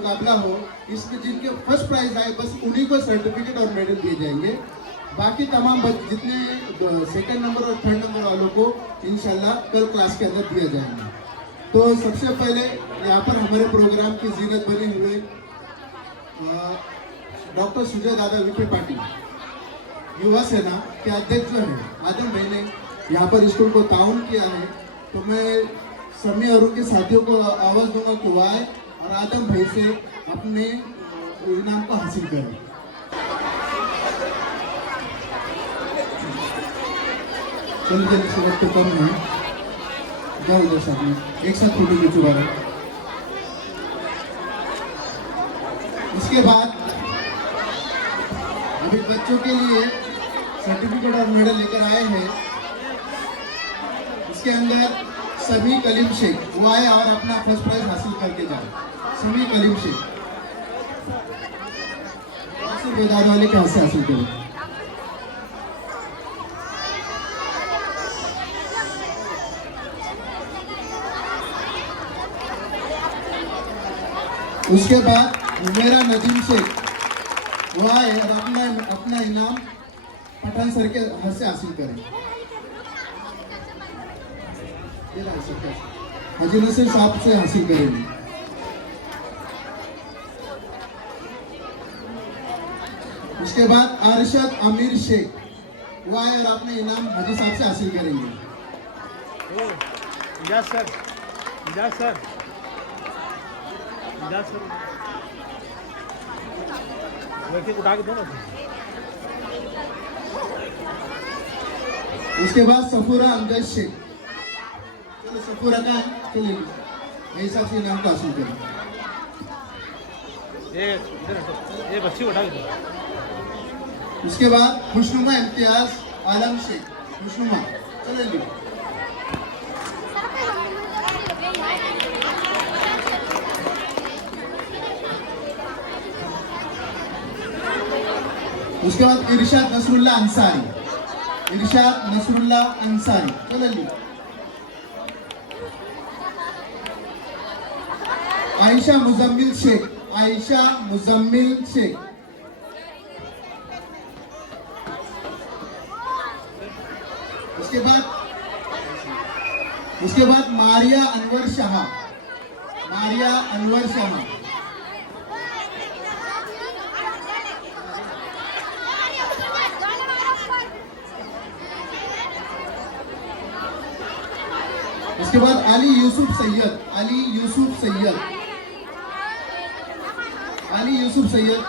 मुकाबला हो, इसमें जिनके फर्स्ट प्राइज आए बस उन्हीं को सर्टिफिकेट और मेडल दिए जाएंगे। बाकी तमाम जितने सेकंड नंबर और थर्ड नंबर वालों को इंशाल्लाह कल क्लास के अंदर दिया जाएंगे। तो सबसे पहले यहाँ पर हमारे प्रोग्राम की जीनत बने हुए डॉक्टर सुजय दादा विखे पाटिल युवा सेना के अध्यक्ष जो है आदम भाई ने यहाँ पर स्कूल को ताउन किया है। तो मैं सभी और उनके साथियों को आवाज दूंगा कि वो आए और आदम भाई से अपने इनाम को हासिल करें। चलिए से वक्त कम है, जाओ उधर साथ एक साथ फोटो खींचो वाला। इसके बाद अभी बच्चों के लिए सर्टिफिकेट और मेडल लेकर आए हैं। इसके अंदर समी कलीम शेख वो आए और अपना फर्स्ट प्राइज हासिल करके जाए। समी कलीम शेख बेदार वाले के हाथ से हासिल करें। उसके बाद मेरा नदीम शेख वो आए और अपना इनाम पठान सर के हाथ से हासिल करें। हाजी नसीर साहब से हासिल करेंगे। उसके बाद अरशद अमीर शेख वो आए और अपने इनाम हाजी साहब से हासिल करेंगे। उसके बाद सफूरा अमजद शेख, चलो सफूरा का है, चलिए मेरे हिसाब से इनाम को हासिल करें। ये बच्ची उठा के। उसके बाद खुशनुमा इम्तियाज आलम शेख, खुशनुमा चलिए। उसके बाद इरशाद नसरुल्लाह अंसारी, इरशाद नसरुल्लाह अंसारी चलिए। आयशा मुजम्मिल शेख, आयशा मुजम्मिल शेख। उसके बाद मारिया अनवर शाह, मारिया अनवर शाह। उसके बाद अली यूसुफ सैयद, अली यूसुफ सैयद, अली यूसुफ सैयद।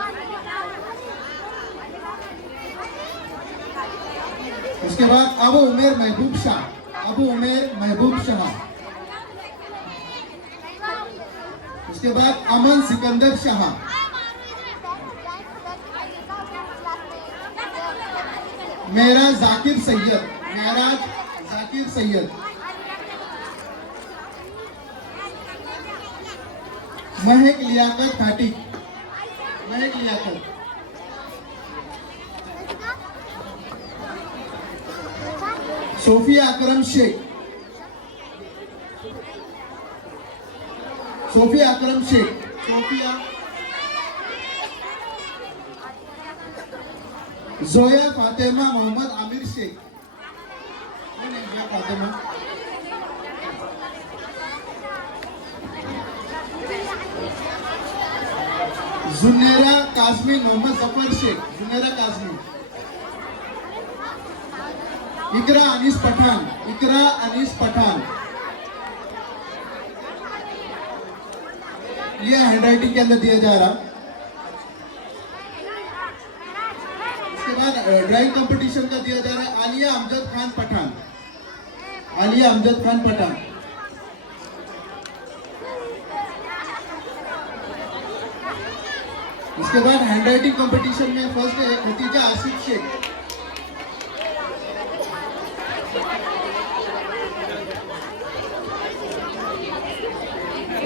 उसके बाद अबू उमेर महबूब शाह, अबू उमेर महबूब शाह। उसके बाद अमन सिकंदर शाह। मेरा जाकिर सैयद, मेराज जाकिर सैयद। महक लियाकत खाटिक, महक लियाकत। सोफिया अकरम शेख, सोफिया अकरम शेख, सोफिया। जोया फातिमा मोहम्मद आमिर शेख, कौन है जोया फातिमा? जुनेरा काजमी मोहम्मद जफर शेख, जुनेरा काजमी। इकरा अनीस पठान, इकरा अनीस पठान। ये हैंडराइटिंग के अंदर दिया जा रहा। उसके बाद ड्राइंग कंपटीशन का दिया जा रहा है आलिया अमजद खान पठान, आलिया अमजद खान पठान। उसके बाद हैंडराइटिंग कंपटीशन में फर्स्ट है खतीजा आसिफ शेख।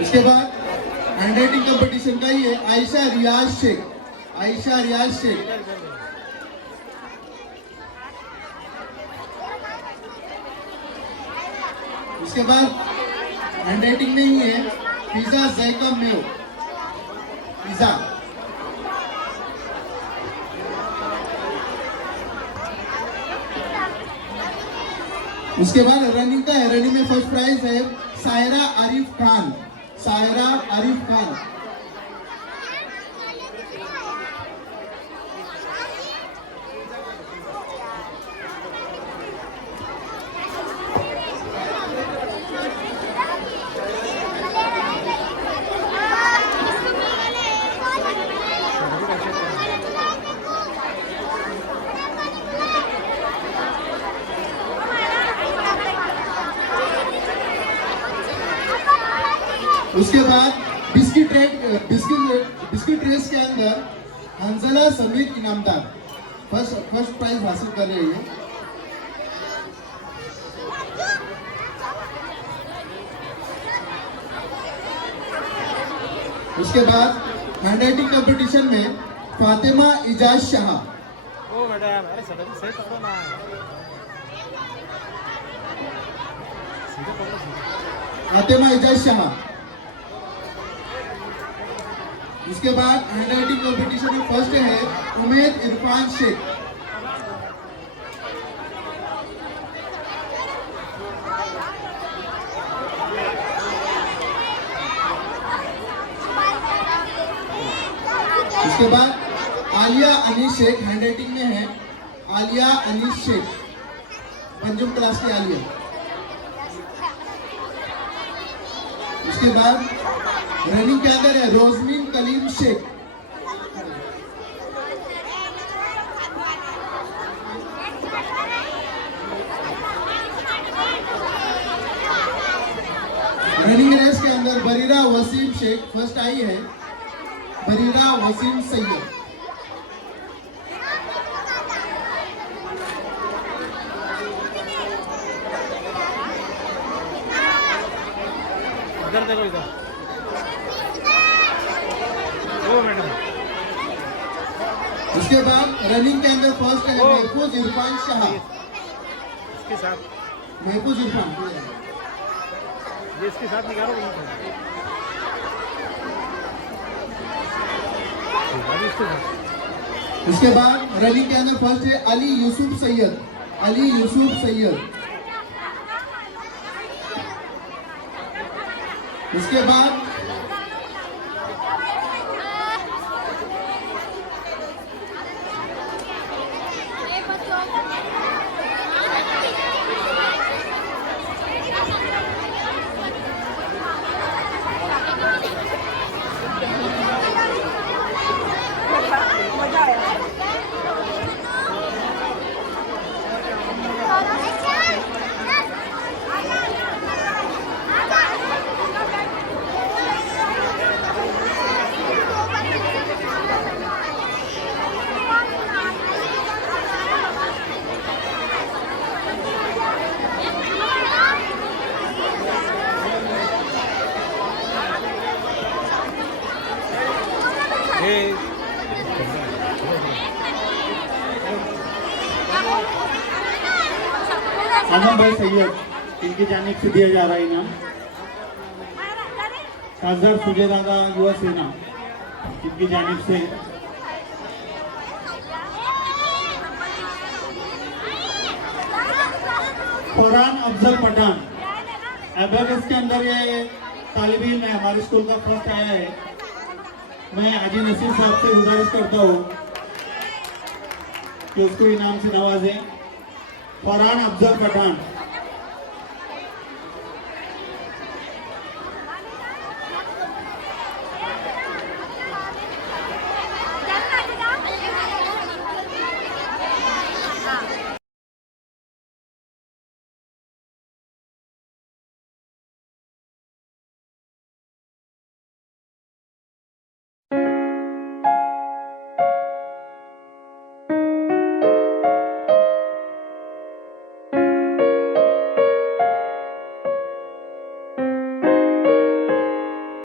उसके बाद हैंडराइटिंग कंपटीशन का ही है आयशा रियाज शेख, आयशा रियाज शेख। उसके बाद हैंडराइटिंग में ही है फिजा जैकब मेव, इजा। उसके बाद रनिंग का है, रनिंग में फर्स्ट प्राइज है सायरा आरिफ खान, सायरा आरिफ खान। उसके बाद बिस्किट रेस के अंदर हंजला समीर इनामदार फर्स्ट प्राइज हासिल कर रही है। उसके बाद हैंडराइटिंग कंपटीशन में फातिमा इजाज शाह, ओ मैडम, अरे सही पकड़ो ना, सीधे पकड़ो सीधे। फातिमा इजाज शाह। इसके बाद हैंडराइटिंग कंपटीशन में फर्स्ट है उमेद इरफान शेख। उसके बाद आलिया अनीस शेख हैंडराइटिंग में है, आलिया अनीस शेख, पंचम क्लास की आलिया। उसके बाद रनिंग के अंदर है रोजमीन कलीम शेख। रनिंग रेस के अंदर बरीरा वसीम शेख फर्स्ट आई है, बरीरा वसीम सैयद। इधर देखो, इधर ओ मैडम। उसके बाद रनिंग के अंदर फर्स्ट है महफूज इरफान शाह, इसके साथ महफूज इरफान, ये इसके साथ निकालो अभी इसको। उसके बाद रनिंग के अंदर फर्स्ट है अली यूसुफ सैयद, अली यूसुफ सैयद। उसके बाद आजम भाई सैयद, इनकी जानिब से दिया जा रहा है इनाम। खासदार सुजय दादा युवा सेना, इनकी जानिब से। फरहान अफजल पठान, एबेकस के अंदर ये तालिब इल्म है, हमारे स्कूल का फर्स्ट आया है। मैं हाजी नसीर साहब से गुजारिश करता हूँ कि उसको इनाम से नवाजें। फरहान अफजल पठान।